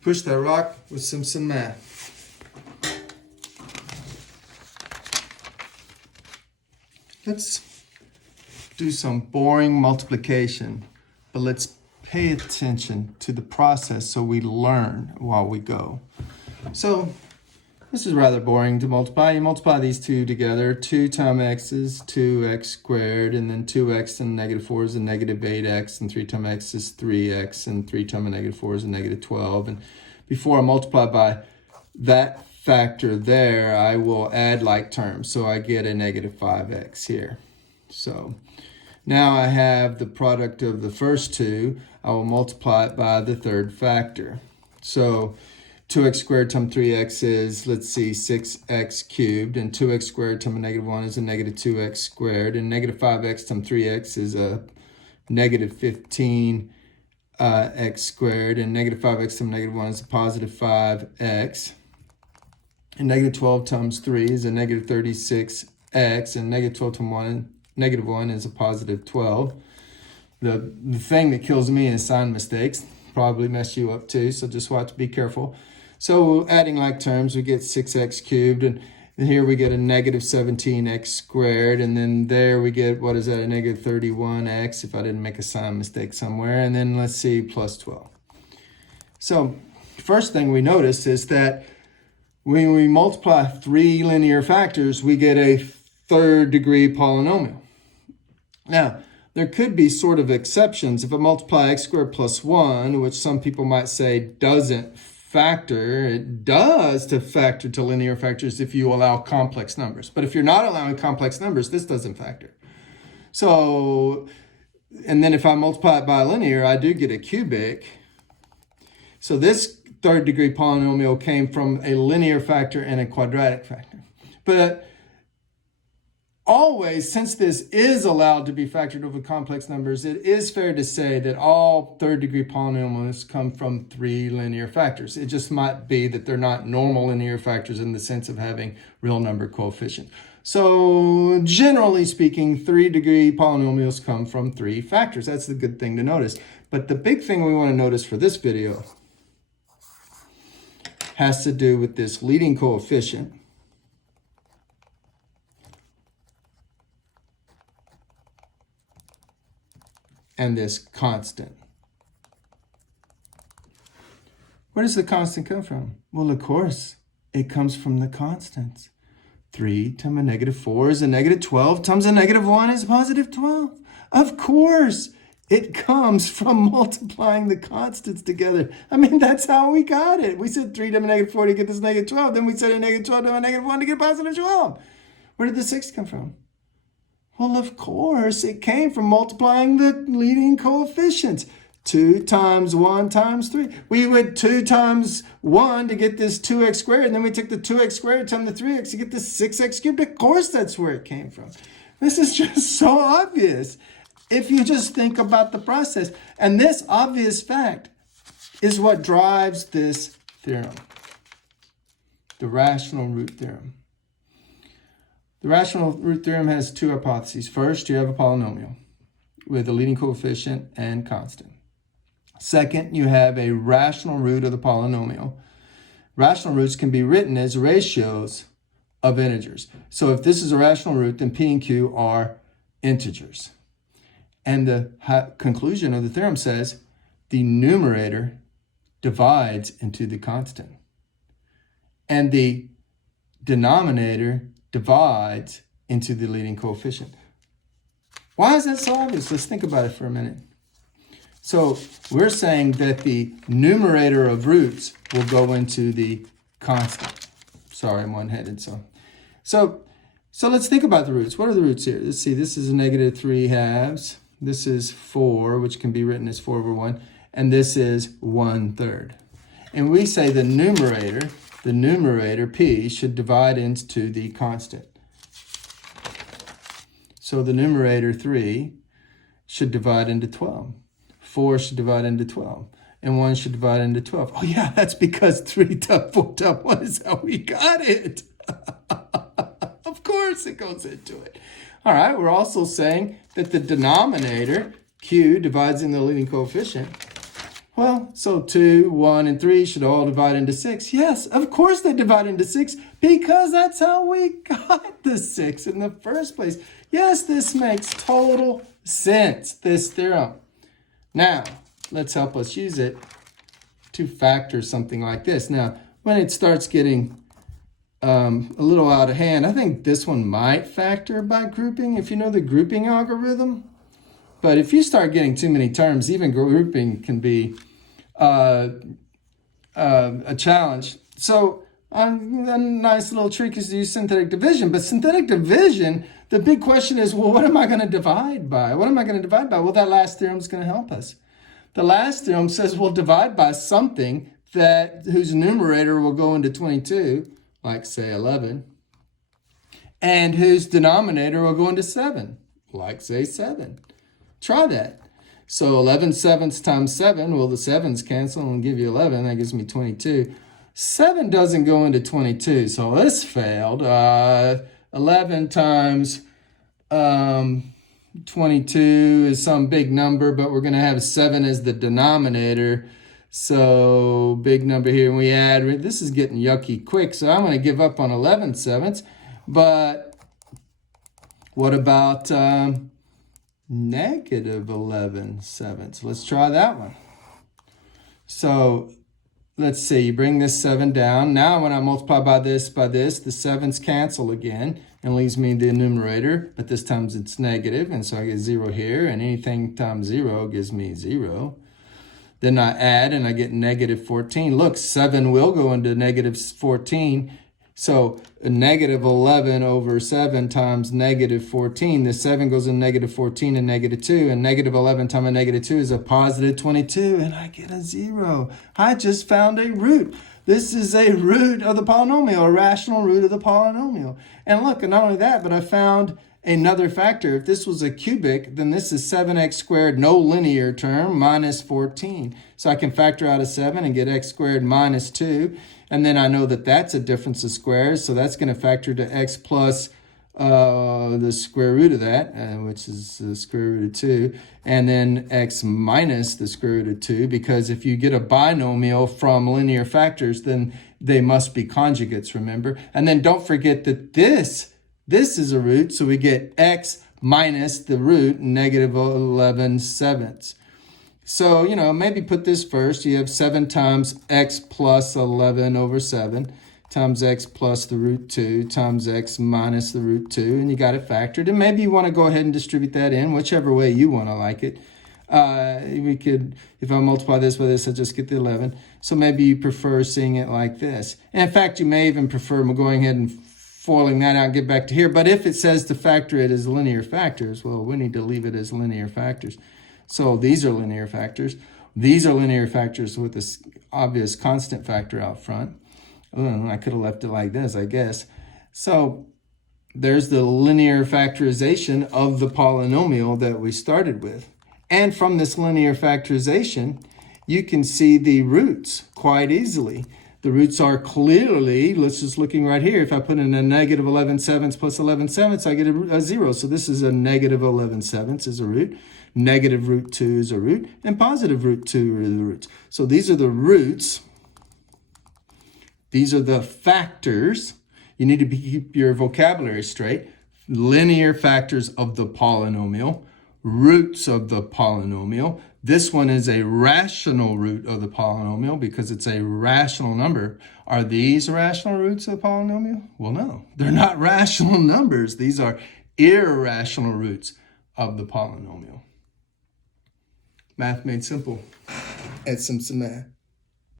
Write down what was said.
push that rock with Simpson math. Let's do some boring multiplication, but let's pay attention to the process so we learn while we go. So this is rather boring to multiply. You multiply these two together. 2 times x is 2x squared, and then 2x and negative 4 is a negative 8x, and 3 times x is 3x, and 3 times a negative 4 is a negative 12. And before I multiply by that factor there, I will add like terms. So I get a negative 5x here. So now I have the product of the first two. I will multiply it by the third factor. So 2x squared times 3x is, let's see, 6x cubed. And 2x squared times a negative 1 is a negative 2x squared. And negative 5x times 3x is a negative 15x squared. And negative 5x times negative 1 is a positive 5x. And negative 12 times 3 is a negative 36x. And negative 12 times 1, negative 1 is a positive 12. The thing that kills me is sign mistakes. Probably mess you up too, so just watch, be careful. So adding like terms, we get 6x cubed, and here we get a negative 17x squared, and then there we get, what is that, a negative 31x, if I didn't make a sign mistake somewhere, and then let's see, plus 12. So first thing we notice is that when we multiply 3 linear factors, we get a third degree polynomial. Now, there could be sort of exceptions. If I multiply x squared plus 1, which some people might say doesn't factor, it does to factor to linear factors if you allow complex numbers. But if you're not allowing complex numbers, this doesn't factor. So, and then if I multiply it by linear, I do get a cubic. So this third degree polynomial came from a linear factor and a quadratic factor. But always, since this is allowed to be factored over complex numbers, it is fair to say that all third degree polynomials come from 3 linear factors. It just might be that they're not normal linear factors in the sense of having real number coefficients. So generally speaking, 3 degree polynomials come from 3 factors. That's the good thing to notice. But the big thing we want to notice for this video has to do with this leading coefficient and this constant. Where does the constant come from? Well, of course, it comes from the constants. 3 times a negative 4 is a negative 12 times a negative 1 is a positive 12. Of course, it comes from multiplying the constants together. I mean, that's how we got it. We said 3 times a negative 4 to get this negative 12. Then we said a negative 12 times a negative 1 to get a positive 12. Where did the 6 come from? Well, of course, it came from multiplying the leading coefficients. 2 times 1 times 3. We went 2 times 1 to get this 2x squared, and then we took the 2x squared times the 3x to get this 6x cubed. Of course, that's where it came from. This is just so obvious if you just think about the process. And this obvious fact is what drives this theorem, the rational root theorem. The rational root theorem has 2 hypotheses. First, you have a polynomial with a leading coefficient and constant. Second, you have a rational root of the polynomial. Rational roots can be written as ratios of integers. So if this is a rational root, then P and Q are integers. And the conclusion of the theorem says the numerator divides into the constant, and the denominator divides into the leading coefficient. Why is that so obvious? Let's think about it for a minute. So we're saying that the numerator of roots will go into the constant. Sorry, I'm one-headed. So let's think about the roots. What are the roots here? Let's see, this is a negative 3 halves. This is 4, which can be written as 4 over 1. And this is 1/3. And we say the numerator, P, should divide into the constant. So the numerator, 3, should divide into 12. 4 should divide into 12. And 1 should divide into 12. Oh, yeah, that's because 3 times 4 times 1 is how we got it. Of course it goes into it. All right, we're also saying that the denominator, Q, divides in the leading coefficient. Well, so 2, 1, and 3 should all divide into 6. Yes, of course they divide into 6 because that's how we got the 6 in the first place. Yes, this makes total sense, this theorem. Now, let's help us use it to factor something like this. Now, when it starts getting a little out of hand, I think this one might factor by grouping, if you know the grouping algorithm. But if you start getting too many terms, even grouping can be a challenge. So a nice little trick is to use synthetic division. But synthetic division, the big question is, well, what am I going to divide by? What am I going to divide by? Well, that last theorem is going to help us. The last theorem says we'll divide by something whose numerator will go into 22, like say 11, and whose denominator will go into 7, like say 7. Try that. So 11 sevenths times 7, well, the 7's cancel and give you 11. That gives me 22. 7 doesn't go into 22, so this failed. 11 times 22 is some big number, but we're going to have 7 as the denominator. So big number here, and we add, this is getting yucky quick, so I'm going to give up on 11 sevenths. But what about negative 11 sevenths? Let's try that one. So let's see, you bring this 7 down. Now when I multiply by this, the 7's cancel again and leaves me the numerator, but this time it's negative, and so I get 0 here, and anything times 0 gives me 0. Then I add and I get negative 14. Look, 7 will go into negative 14. So negative 11 over 7 times negative 14. The 7 goes in negative 14 and negative 2. And negative 11 times a negative 2 is a positive 22. And I get a 0. I just found a root. This is a root of the polynomial, a rational root of the polynomial. And look, and not only that, but I found another factor. If this was a cubic, then this is 7x squared, no linear term, minus 14. So I can factor out a 7 and get x squared minus 2. And then I know that that's a difference of squares, so that's going to factor to x plus the square root of that, which is the square root of 2, and then x minus the square root of 2, because if you get a binomial from linear factors, then they must be conjugates, remember? And then don't forget that this is a root, so we get x minus the root, negative 11 sevenths. So, maybe put this first. You have 7 times x plus 11 over 7 times x plus the root 2 times x minus the root 2, and you got it factored. And maybe you want to go ahead and distribute that in, whichever way you want to like it. We could, if I multiply this by this, I just get the 11. So maybe you prefer seeing it like this. And in fact, you may even prefer going ahead and foiling that out and get back to here. But if it says to factor it as linear factors, well, we need to leave it as linear factors. So these are linear factors. These are linear factors with this obvious constant factor out front. I could have left it like this, I guess. So there's the linear factorization of the polynomial that we started with. And from this linear factorization, you can see the roots quite easily. The roots are clearly, let's just looking right here, if I put in a negative 11 sevenths plus 11 sevenths, I get a 0. So this is a negative 11 sevenths is a root, negative root 2 is a root, and positive root 2 are the roots. So these are the roots. These are the factors. You need to keep your vocabulary straight. Linear factors of the polynomial, roots of the polynomial. This one is a rational root of the polynomial because it's a rational number. Are these rational roots of the polynomial? Well, no, they're not rational numbers. These are irrational roots of the polynomial. Math made simple. Add some math.